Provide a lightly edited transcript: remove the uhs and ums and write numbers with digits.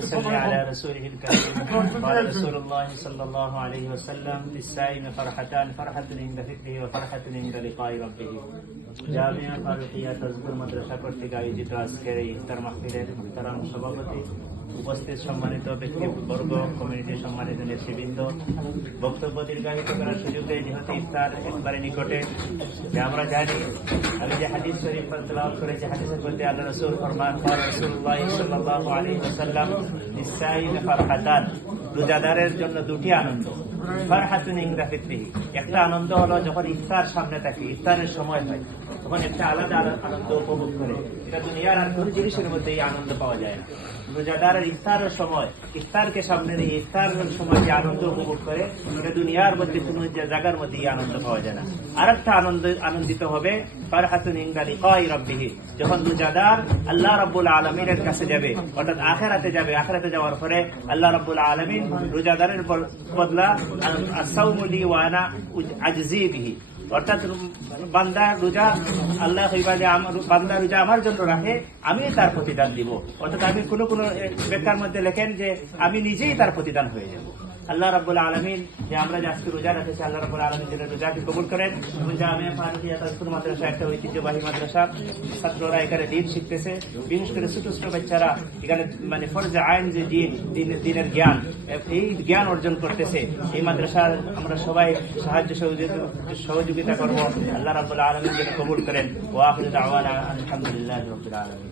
نصلي على رسوله الكريم. قال رسول الله صلى الله عليه وسلم: للصائم فرحتان، فرحة عند فطره وفرحة عند لقاء ربه। জামিয়া ফারুকিয়া তাজবুর মাদ্রাসা কর্তৃক আয়োজিত আজকের এই ইফতার মাহফিলের মুহতারাম সভাপতি, উপস্থিত সম্মানিত ব্যক্তিবর্গ, কমিউনিটির সম্মানিত নেতৃবৃন্দ, বক্তব্য দীর্ঘায়িত করার সুযোগে যেহেতু ইফতার একবারে নিকটে, যে আমরা জানি, আমি যে হাদিস শরীফ তেলাওয়াত করেছি, হাদিসের মধ্যে আল্লাহ রাসূল ফরমান, রাসূলুল্লাহ সাল্লাল্লাহু আলাইহি ওয়াসাল্লাম, লিসাইম ফারহাতান, রোজাদারের জন্য দুটি আনন্দ। ফারহাতুন ইনদা ফিতরিহি, একটা আনন্দ হলো যখন ইফতার সামনে থাকে, ইফতারের সময় হয়, তখন একটা আলাদা আনন্দ উপভোগ করে। এটা দুনিয়ার আর কোনো জিনিসের মধ্যে এই আনন্দ পাওয়া যায় না। রোজাদারের ইফতারের সময়, ইফতারকে সামনে নিয়ে ইফতারের সময় যে আনন্দ উপভোগ করে, এটা দুনিয়ার মধ্যে কোনো জায়গার মধ্যে এই আনন্দ পাওয়া যায় না। আর একটা আনন্দিত হবে ফারহাতুন ইনদা লিকাই রাব্বিহি, যখন রোজাদার আল্লাহ রাব্বুল আলামিনের কাছে যাবে, অর্থাৎ আখিরাতে যাবে। আখিরাতে যাওয়ার পরে আল্লাহ রাব্বুল আলামিন রোজাদারের বদলা আস-সাওমু লি ওয়া আনা আজজি বিহি, অর্থাৎ বান্দা রোজা আল্লাহ বান্দা রোজা আমার জন্য রাখে, আমি তার প্রতিদান দিব। অর্থাৎ আমি কোনো ব্যাখ্যার মধ্যে লেখেন যে আমি নিজেই তার প্রতিদান হয়ে যাব। আল্লাহ রাব্বুল আলামিন যে আমরা যে আজকে রোজা রেখেছি, আল্লাহ রাব্বুল আলামিন যেন রোজাকে কবুল করেন। এবং জামিয়া ফারুকিয়া তাজবুর মাদ্রাসা একটা ঐতিহ্যবাহী মাদ্রাসা, ছাত্ররা এখানে দিন শিখতেছে, বিশেষ করে ছোট ছোট বাচ্চারা এখানে মানে ফরজে আইন যে দিনের জ্ঞান, এই জ্ঞান অর্জন করতেছে। এই মাদ্রাসার আমরা সবাই সাহায্য সহযোগিতা করব। আল্লাহ রাব্বুল আলামিন যেন কবুল করেন। ওয়া আখিরু দাওয়ানা আলহামদুলিল্লাহি রাব্বিল আলামিন।